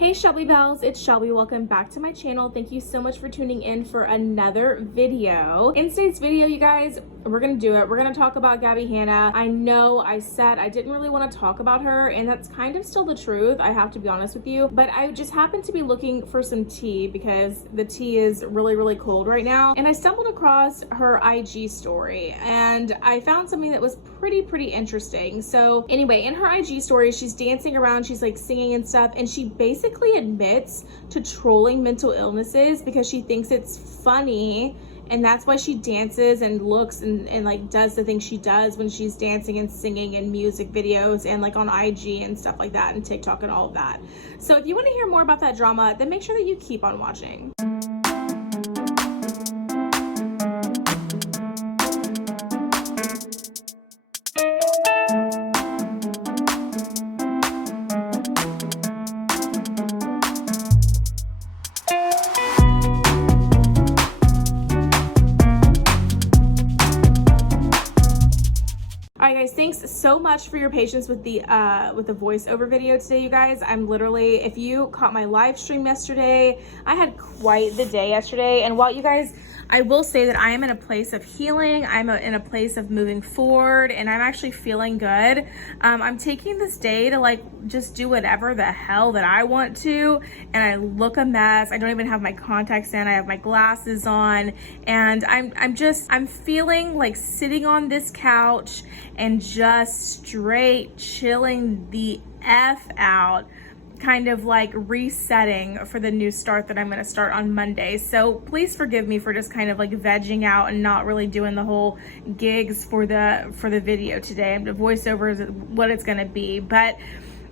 Hey Shelby Bells, it's Shelby. Welcome back to my channel. Thank you so much for tuning in for another video. In today's video, you guys, we're gonna do it. We're gonna talk about Gabbie Hanna. I know I said I didn't really want to talk about her, and that's kind of still the truth, I have to be honest with you, but I just happened to be looking for some tea because the tea is really cold right now, and I stumbled across her IG story and I found something that was pretty interesting. So anyway, in her IG story, she's dancing around, she's like singing and stuff, and she basically admits to trolling mental illnesses because she thinks it's funny, and that's why she dances and looks and like does the things she does when she's dancing and singing in music videos and like on IG and stuff like that and TikTok and all of that. So if you want to hear more about that drama, then make sure that you keep on watching. Alright guys, thanks so much for your patience with the voiceover video today, you guys. I'm literally, if you caught my live stream yesterday, I had quite the day yesterday, and while you guys, I will say that I am in a place of healing, I'm in a place of moving forward, and I'm actually feeling good. I'm taking this day to like just do whatever the hell that I want to, and I look a mess. I don't even have my contacts in, I have my glasses on, and I'm feeling like sitting on this couch and just straight chilling the F out, kind of like resetting for the new start that I'm going to start on Monday. So please forgive me for just kind of like vegging out and not really doing the whole gigs for the video today. The voiceover is what it's going to be. But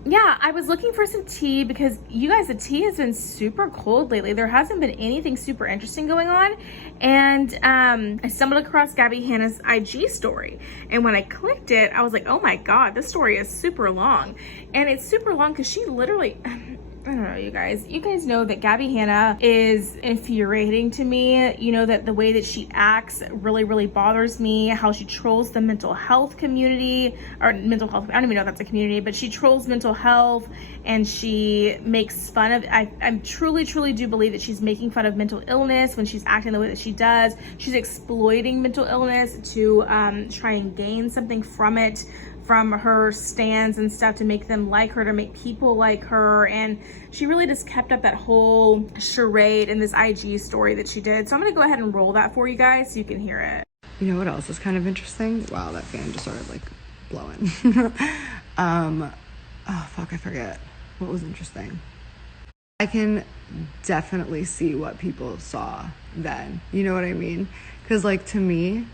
yeah, I was looking for some tea because you guys, the tea has been super cold lately. There hasn't been anything super interesting going on. And I stumbled across Gabbie Hanna's IG story. And when I clicked it, I was like, oh my God, this story is super long. And it's super long because she literally, I don't know, you guys know that Gabbie Hanna is infuriating to me. You know that the way that she acts really bothers me, how she trolls the mental health community, or mental health, I don't even know if that's a community, but she trolls mental health and she makes fun of, I truly do believe that she's making fun of mental illness when she's acting the way that she does. She's exploiting mental illness to try and gain something from it, from her stands and stuff, to make them like her, to make people like her. And she really just kept up that whole charade in this IG story that she did. So I'm gonna go ahead and roll that for you guys so you can hear it. You know what else is kind of interesting? Wow, that fan just started like blowing. Oh fuck, I forget what was interesting. I can definitely see what people saw then, you know what I mean? Because like to me,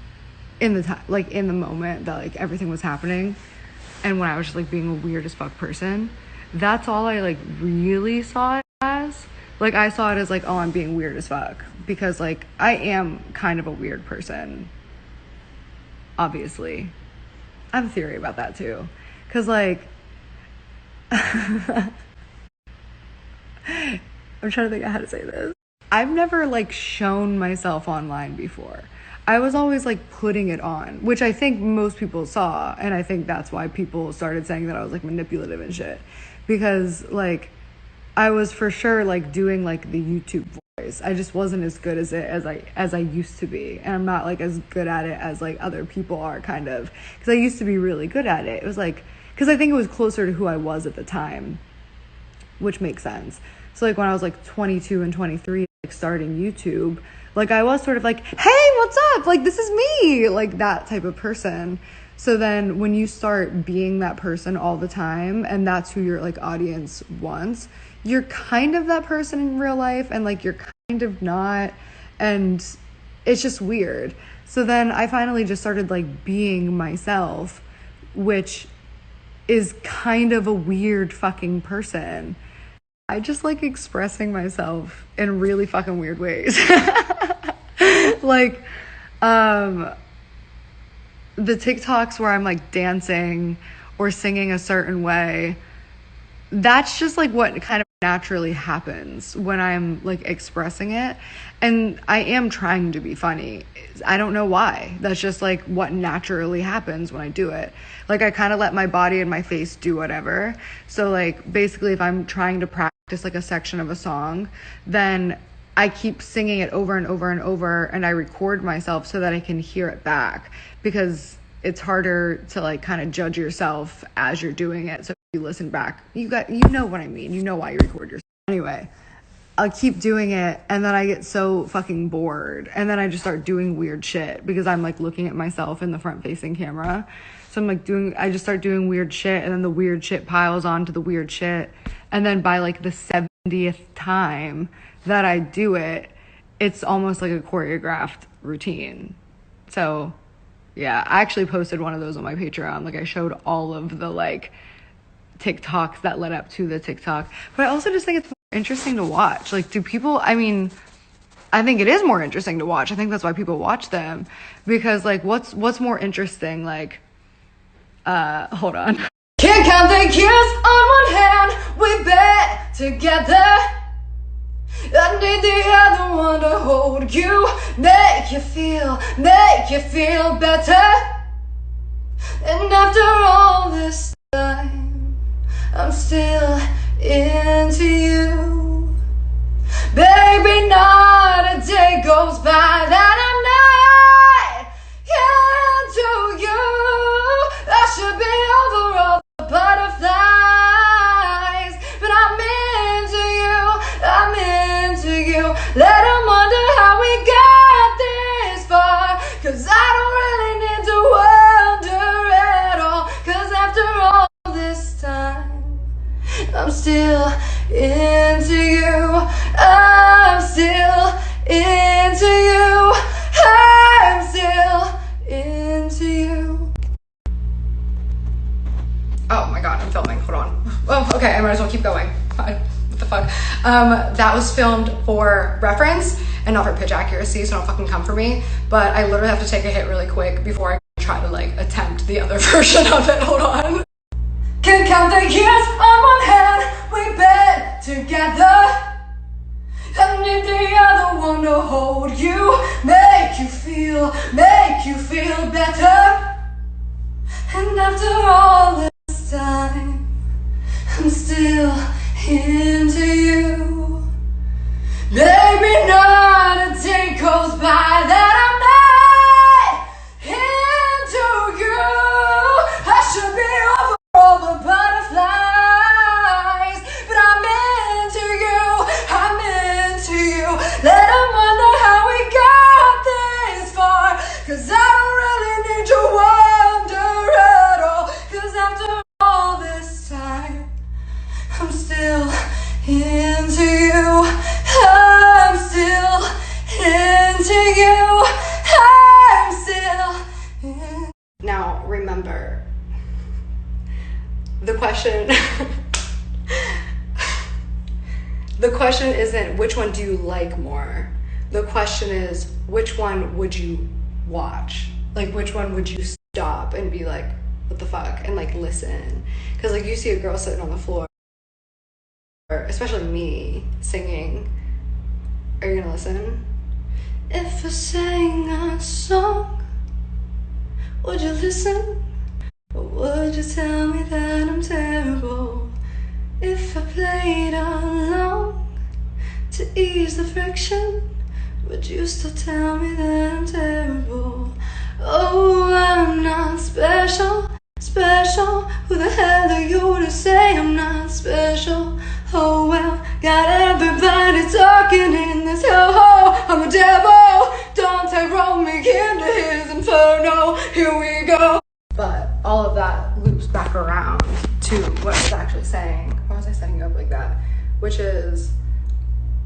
in the time, like in the moment that like everything was happening, and when I was just like being a weird as fuck person, that's all I like really saw it as. Like I saw it as like, oh, I'm being weird as fuck, because like I am kind of a weird person, obviously. I have a theory about that too, because like I'm trying to think of how to say this. I've never like shown myself online before. I was always like putting it on, which I think most people saw, and I think that's why people started saying that I was like manipulative and shit, because like I was for sure like doing like the YouTube voice. I just wasn't as good as it as I used to be, and I'm not like as good at it as like other people are, kind of, because I used to be really good at it. It was like, because I think it was closer to who I was at the time, which makes sense. So like when I was like 22 and 23, like starting YouTube, like I was sort of like, hey, what's up? Like, this is me, like that type of person. So then when you start being that person all the time, and that's who your like audience wants, you're kind of that person in real life, and like you're kind of not, and it's just weird. So then I finally just started like being myself, which is kind of a weird fucking person. I just like expressing myself in really fucking weird ways. Like, the TikToks where I'm like dancing or singing a certain way, that's just like what kind of naturally happens when I'm like expressing it. And I am trying to be funny. I don't know why. That's just like what naturally happens when I do it. Like I kind of let my body and my face do whatever. So like basically if I'm trying to practice just like a section of a song, then I keep singing it over and over and over, and I record myself so that I can hear it back, because it's harder to like kind of judge yourself as you're doing it. So if you listen back, you know what I mean. You know why you record yourself. Anyway, I'll keep doing it, and then I get so fucking bored, and then I just start doing weird shit because I'm like looking at myself in the front facing camera. So I'm like I just start doing weird shit, and then the weird shit piles onto the weird shit, and then by like the 70th time that I do it, it's almost like a choreographed routine. So yeah, I actually posted one of those on my Patreon. Like I showed all of the like TikToks that led up to the TikTok. But I also just think it's more interesting to watch. Like, do people, I mean, I think it is more interesting to watch. I think that's why people watch them, because like what's more interesting? Like, hold on. Can't count the years on one hand, we bet together. I need the other one to hold you, make you feel better. And after all this time, I'm still into you. Baby, not a day goes by that I'm not into you. I should be over all the butterflies, but I'm into you. Let them wonder how we got this far, 'cause I don't really need to wonder at all. 'Cause after all this time, I'm still into you. I'm still into you. I'm still into you. Oh my god, I'm filming. Hold on. Oh, okay, I might as well keep going. What the fuck? That was filmed for reference and not for pitch accuracy, so don't fucking come for me. But I literally have to take a hit really quick before I try to like attempt the other version of it. Hold on. Can count the years on one hand, we bet together. I need the other one to hold you, make you feel better. And after all this time, I'm still into you. Baby, not a day goes by that I'm not into you. I should be over all the butterflies, but I'm into you. Let them wonder how we got this far, 'cause I don't really need to wonder at all. 'Cause after all this time, I'm still into you. I'm still into you. I'm still in. Now remember, the question the question isn't which one do you like more. The question is, which one would you watch? Like, which one would you stop and be like, what the fuck, and like listen? Because like you see a girl sitting on the floor, especially me singing, are you gonna listen? If I sang a song, would you listen? Or would you tell me that I'm terrible? If I played along to ease the friction, would you still tell me that I'm terrible? Oh, I'm not special. Who the hell are you to say I'm not special? Oh well, got everybody talking in this hellhole. I'm a devil, Dante roll me into his inferno. Here we go. But all of that loops back around to what I was actually saying. Why was I setting up like that? Which is,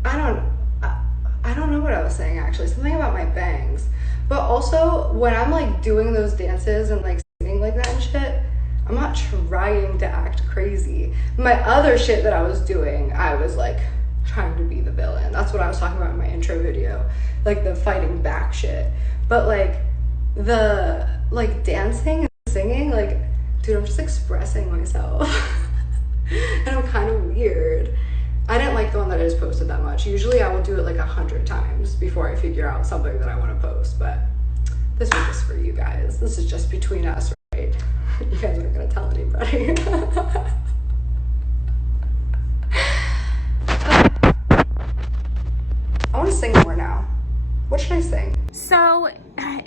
I don't know what I was saying actually. Something about my bangs. But also, when I'm like doing those dances and like singing like that and shit, I'm not trying to act crazy. My other shit that I was doing, I was like trying to be the villain. That's what I was talking about in my intro video. Like the fighting back shit. But like the like dancing and singing, like, dude, I'm just expressing myself. And I'm kind of weird. I didn't like the one that I just posted that much. Usually I will do it like 100 times before I figure out something that I want to post, but this was just for you guys. This is just between us, right? You guys aren't gonna tell anybody. should I sing? So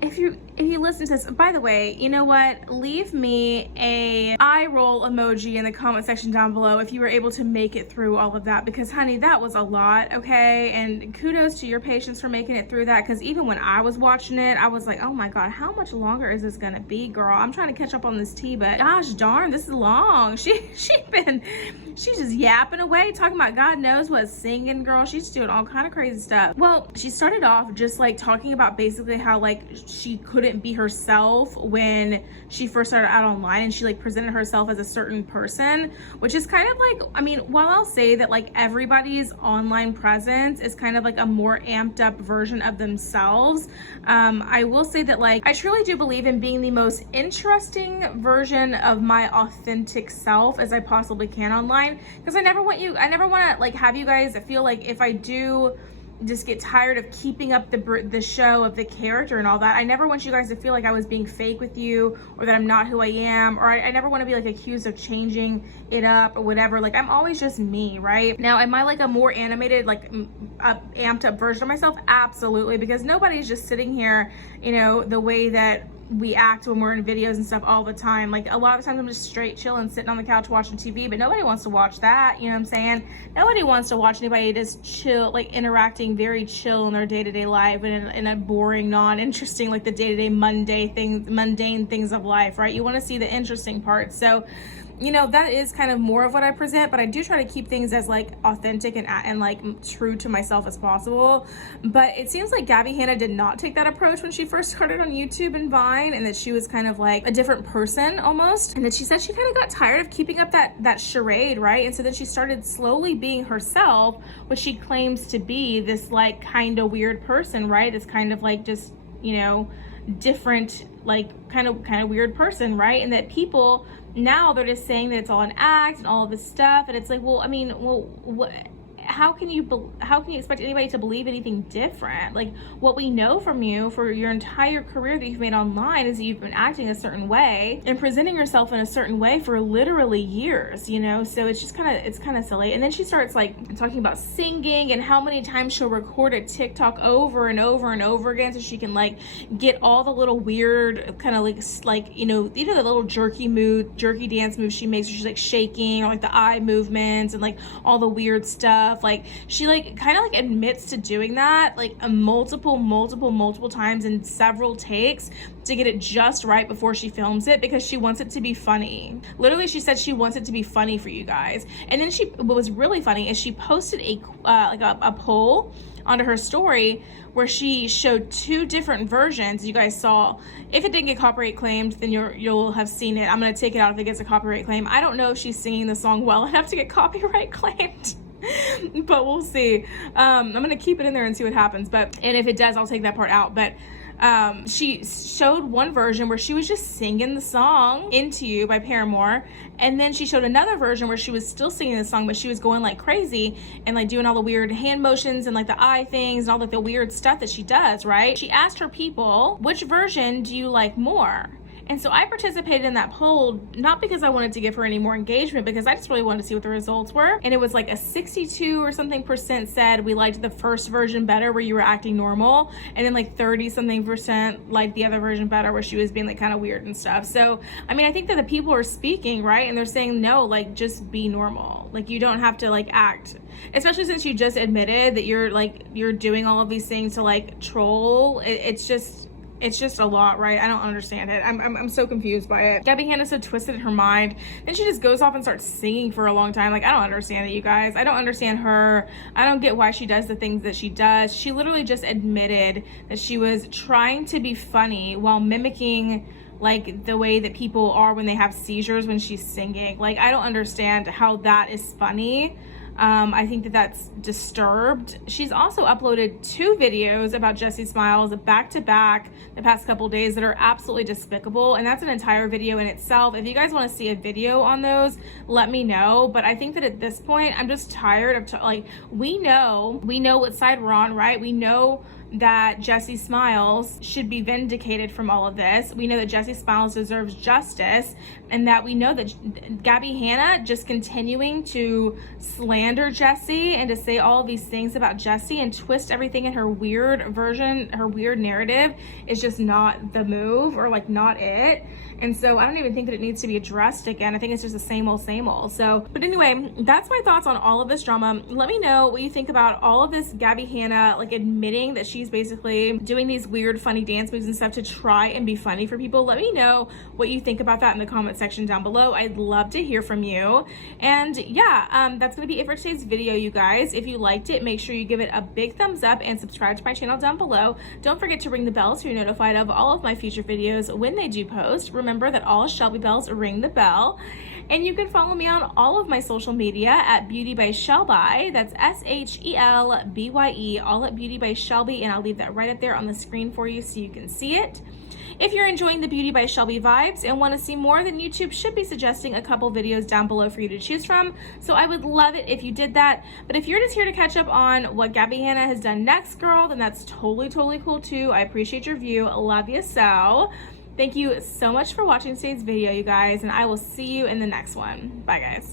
if you listen to this, by the way, you know what? Leave me a eye roll emoji in the comment section down below if you were able to make it through all of that, because honey, that was a lot, okay? And kudos to your patience for making it through that, because even when I was watching it, I was like, oh my God, how much longer is this gonna be, girl? I'm trying to catch up on this tea, but gosh darn, this is long. She's just yapping away, talking about God knows what, singing, girl. She's doing all kind of crazy stuff. Well, she started off just like talking about basically how like she couldn't be herself when she first started out online, and she like presented herself as a certain person, which is kind of like, I mean, while I'll say that like everybody's online presence is kind of like a more amped up version of themselves, I will say that like I truly do believe in being the most interesting version of my authentic self as I possibly can online, because I never want to like have you guys feel like if I do just get tired of keeping up the show of the character and all that, I never want you guys to feel like I was being fake with you, or that I'm not who I am, or I never want to be like accused of changing it up or whatever. Like I'm always just me, right? Now, am I like a more animated, like amped up version of myself? Absolutely, because nobody's just sitting here, you know, the way that we act when we're in videos and stuff all the time. Like a lot of times I'm just straight chilling, sitting on the couch watching TV, but nobody wants to watch that, you know what I'm saying? Nobody wants to watch anybody just chill, like interacting very chill in their day-to-day life and in a boring, non-interesting, like the day-to-day mundane things of life, right? You want to see the interesting parts. So, you know, that is kind of more of what I present, but I do try to keep things as like authentic and like true to myself as possible. But it seems like Gabbie Hanna did not take that approach when she first started on YouTube and Vine, and that she was kind of like a different person almost, and that she said she kind of got tired of keeping up that charade, right? And so then she started slowly being herself, which she claims to be this like kind of weird person, right? This kind of like just, you know, different, like kind of weird person, right? And that people now, they're just saying that it's all an act and all of this stuff, and it's like, well, I mean, well, what, how can you expect anybody to believe anything different? Like what we know from you for your entire career that you've made online is that you've been acting a certain way and presenting yourself in a certain way for literally years, you know? So it's just kind of silly. And then she starts like talking about singing and how many times she'll record a TikTok over and over and over again so she can like get all the little weird kind of like you know the little jerky dance moves she makes where she's like shaking, or like the eye movements and like all the weird stuff. Like she like kind of like admits to doing that like multiple times in several takes to get it just right before she films it, because she wants it to be funny. Literally, she said she wants it to be funny for you guys. And then what was really funny is she posted a poll onto her story where she showed two different versions. You guys saw, if it didn't get copyright claimed, then you'll have seen it. I'm gonna take it out if it gets a copyright claim. I don't know if she's singing the song well enough to get copyright claimed. But we'll see. I'm gonna keep it in there and see what happens, and if it does, I'll take that part out. But she showed one version where she was just singing the song Into You by Paramore, and then she showed another version where she was still singing the song, but she was going like crazy and like doing all the weird hand motions and like the eye things and all like the weird stuff that she does, right? She asked her people, which version do you like more? And so I participated in that poll, not because I wanted to give her any more engagement, because I just really wanted to see what the results were. And it was like a 62 or something % said we liked the first version better, where you were acting normal. And then like 30 something % liked the other version better, where she was being like kind of weird and stuff. So, I mean, I think that the people are speaking, right? And they're saying, no, like just be normal. Like you don't have to like act, especially since you just admitted that you're doing all of these things to like troll. It's just a lot, right? I don't understand it. I'm so confused by it. Gabbie Hanna so twisted in her mind. Then she just goes off and starts singing for a long time. Like, I don't understand it, you guys. I don't understand her. I don't get why she does the things that she does. She literally just admitted that she was trying to be funny while mimicking like the way that people are when they have seizures when she's singing. Like, I don't understand how that is funny. I think that that's disturbed. She's also uploaded 2 videos about Jessi Smiles back to back the past couple days that are absolutely despicable, and that's an entire video in itself. If you guys want to see a video on those, let me know. But I think that at this point, I'm just tired of like, we know what side we're on, right? We know that Jessi Smiles should be vindicated from all of this. We know that Jessi Smiles deserves justice, and that we know that Gabbie Hanna just continuing to slander slander Jessi and to say all these things about Jessi and twist everything in her weird version, her weird narrative is just not the move, or like not it. And so I don't even think that it needs to be addressed again. I think it's just the same old, same old. So, but anyway, that's my thoughts on all of this drama. Let me know what you think about all of this Gabbie Hanna, like admitting that she's basically doing these weird, funny dance moves and stuff to try and be funny for people. Let me know what you think about that in the comment section down below. I'd love to hear from you. And yeah, that's gonna be it for today's video, you guys. If you liked it, make sure you give it a big thumbs up and subscribe to my channel down below. Don't forget to ring the bell so you're notified of all of my future videos when they do post. Remember that all Shelby bells ring the bell. And you can follow me on all of my social media at Beauty by Shelby. That's ShelBye, all at Beauty by Shelby, and I'll leave that right up there on the screen for you so you can see it. If you're enjoying the Beauty by Shelby vibes and want to see more, then YouTube should be suggesting a couple videos down below for you to choose from. So I would love it if you did that. But if you're just here to catch up on what Gabbie Hanna has done next, girl, then that's totally cool too. I appreciate your view. Love you so. Thank you so much for watching today's video, you guys, and I will see you in the next one. Bye, guys.